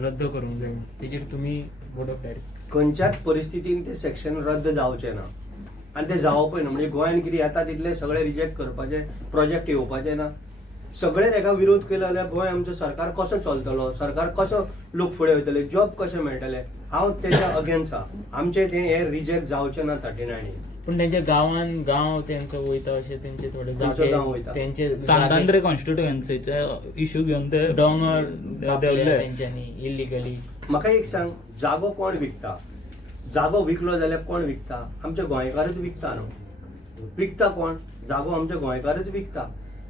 रद्द करूंक जाय तेजेर तुम्ही बोर्ड ऑफ डायरेक्टर खंयच्याच परिस्थितीन ते सेक्शन रद्द जावचे ना आणि ते जावपय ना. म्हणजे गोंयान कितें येता तितले सगळे रिजेक्ट करपाचे, प्रोजेक्ट येवपाचे ना. सगळे तेका विरोध केलो जाल्यार गोंय आमचो सरकार कसो चलतलो, सरकार कसो लोक फुडें वयतले, जॉब कशे मेळटले. हांव तेच्या अगेन्स्ट आहा. आमचे ते हे रिजेक्ट जावचे ना 39. पण तेंच्या गांव तेंचो वयता अशें तेंचे थोडे गांव वयता तेंचे सांतांद्रे कॉन्स्टिट्युएन्सीचे इश्यू घेवन ते डोंगर देंवले तेंच्यांनी इलिगली. म्हाका एक सांग, जागो कोण विकता? जागो विकलो जाल्यार कोण विकता? आमचे गोंयकारच विकता न्हू. विकता कोण? जागो आमचे गोंयकारच विकता.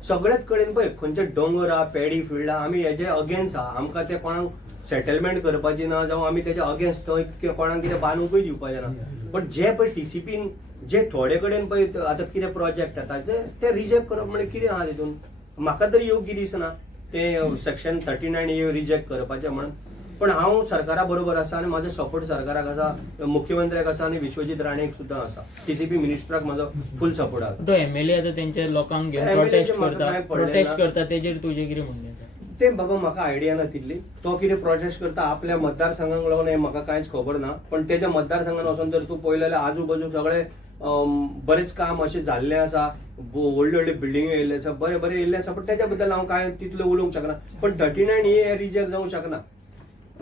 सगळेच कडेन पळय खंयचे दोंगर आहा, पॅडी फिल्ड आहा, आमी हेजे अगेन्स्ट आहा. आमकां ते कोणाक सेटलमेंट करपाची ना, जावं आमी तेजे अगेन्स्ट थंय कोणाक कितें बांदूंकूय दिवपाचें ना. बट जे पळय टीसीपीन जे थोडे कडेन पळय आतां कितें प्रोजेक्ट येता ते रिजेक्ट करप म्हणजे कितें आहा तितून? म्हाका तरी योग्य दिसना ते सेक्शन 39 रिजेक्ट करपाचें म्हणून. पण हांव सरकारा बरोबर आसा आनी म्हाजो सपोर्ट सरकाराक आसा, मुख्यमंत्र्याक आसा आनी विश्वजीत राणेक सुद्दां आसा. टीसीपी मिनिस्टराक म्हाजो फुल सपोर्ट आसा. तो एमएलए आता तेंच्या लोकांक घेवन प्रोटेस्ट करता तेजेर तुजें कितें म्हणणें आसा? ते बाबा म्हाका आयडिया ना तितली. तो कितें प्रोटेस्ट करता आपल्या मतदारसंघाक लागून हें म्हाका कांयच खबर ना. पण तेज्या मतदारसंघान वचून जर तूं पळयलें जाल्यार आजूबाजू सगळे बरेच काम अशें जाल्लें आसा, व्हडल्यो व्हडल्यो बिल्डिंग्यो येयल्ले आसा, बरें बरें येयल्लें आसा. पण तेज्या बद्दल हांव कांय तितलें उलोवंक शकना. पण 39 हे रिजेक्ट जावंक शकना.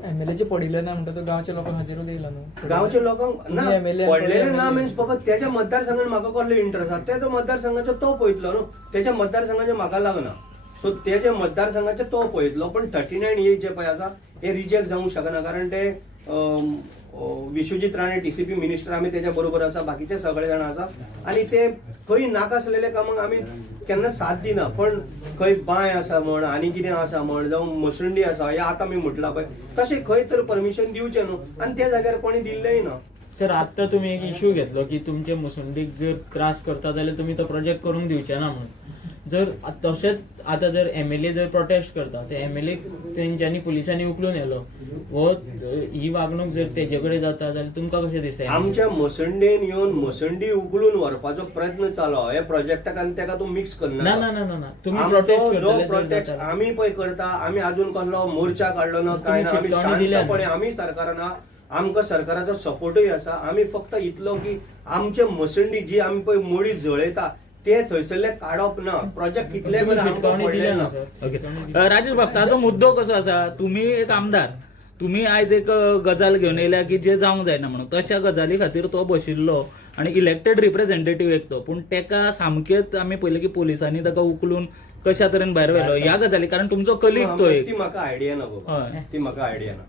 एमएलएचे पडिल्ले ना म्हणटा तो गांवच्या लोकां खातीरूच येयला न्हू. गांवच्या लोकांक ना पडलेले ना मीन्स बाबा तेज्या मतदारसंघान म्हाका कसलो इंटरेस्ट आसा ते मतदारसंघाचो तो पळयतलो न्हू. तेज्या मतदारसंघाचे म्हाका लागना. सो तेज्या मतदारसंघाचे तो पळयतलो. पण 39 हे जे पळय आसा हे रिजेक्ट जावंक शकना. कारण ते विश्वजीत राणे टीसीपी मिनिस्टर आमी तेज्या बरोबर आसा, बाकीचे सगळे जाण आसा. आनी ते खंय नाकासलेले कामाक आमी केन्ना साथ दिना. पण खंय बांय आसा म्हण, आनी कितें आसा म्हण, जावं मसुंडी आसा, हे आतां आमी म्हटलां पळय तशें खंय तर परमिशन दिवचें न्हू. आनी त्या जाग्यार कोणी दिल्लेय ना. सर आत्ता तुम्ही एक इश्यू घेतलो की तुमचे मुसंडीक जर त्रास करता जाल्यार तुम्ही तो प्रोजेक्ट करूंक दिवचे ना म्हणून. जर तशेंच आता जर एमएलए जर प्रोटेस्ट करता ते एमएलए तेंच्यांनी पुलिसांनी उखलून येयलो वो ही वागणूक जर तेजे कडेन जाता जाल्यार तुमकां कशें दिसता? आमच्या मसंडेन येवन मसंडी उखलून व्हरपाचो प्रयत्न चालू हे प्रोजेक्टाक आनी तेका तूं मिक्स करना. ना ना ना ना तुम्ही प्रोटेस्ट आमी पळय करता. आमी अजून कसलो मोर्चा काडलो ना काय ना. आमी शांतपणे आमी सरकारान आमकां सरकाराचो सपोर्टूय आसा. आमी फक्त इतलो की आमचे मसंडी जी आमी पळय मोडी जळयता ते थंयसरले काडप ना. प्रोजेक्ट कितले दिले ना. राजेश बाब, ताजो मुद्दो कसो आसा? तुम्ही एक आमदार, तुम्ही आयज एक गजाल घेवन येयल्या की जे जावंक जायना म्हणून. तशा गजाली खातीर तो बशिल्लो आनी इलेक्टेड रिप्रेझेंटेटिव्ह एक तो. पूण तेका सामकेच आमी पयलें की पोलिसांनी ताका उखलून कशा तरेन भायर व्हेलो ह्या गजाली. कारण तुमचो कलीग तो एक. ती म्हाका आयडिया ना. ती म्हाका आयडिया ना.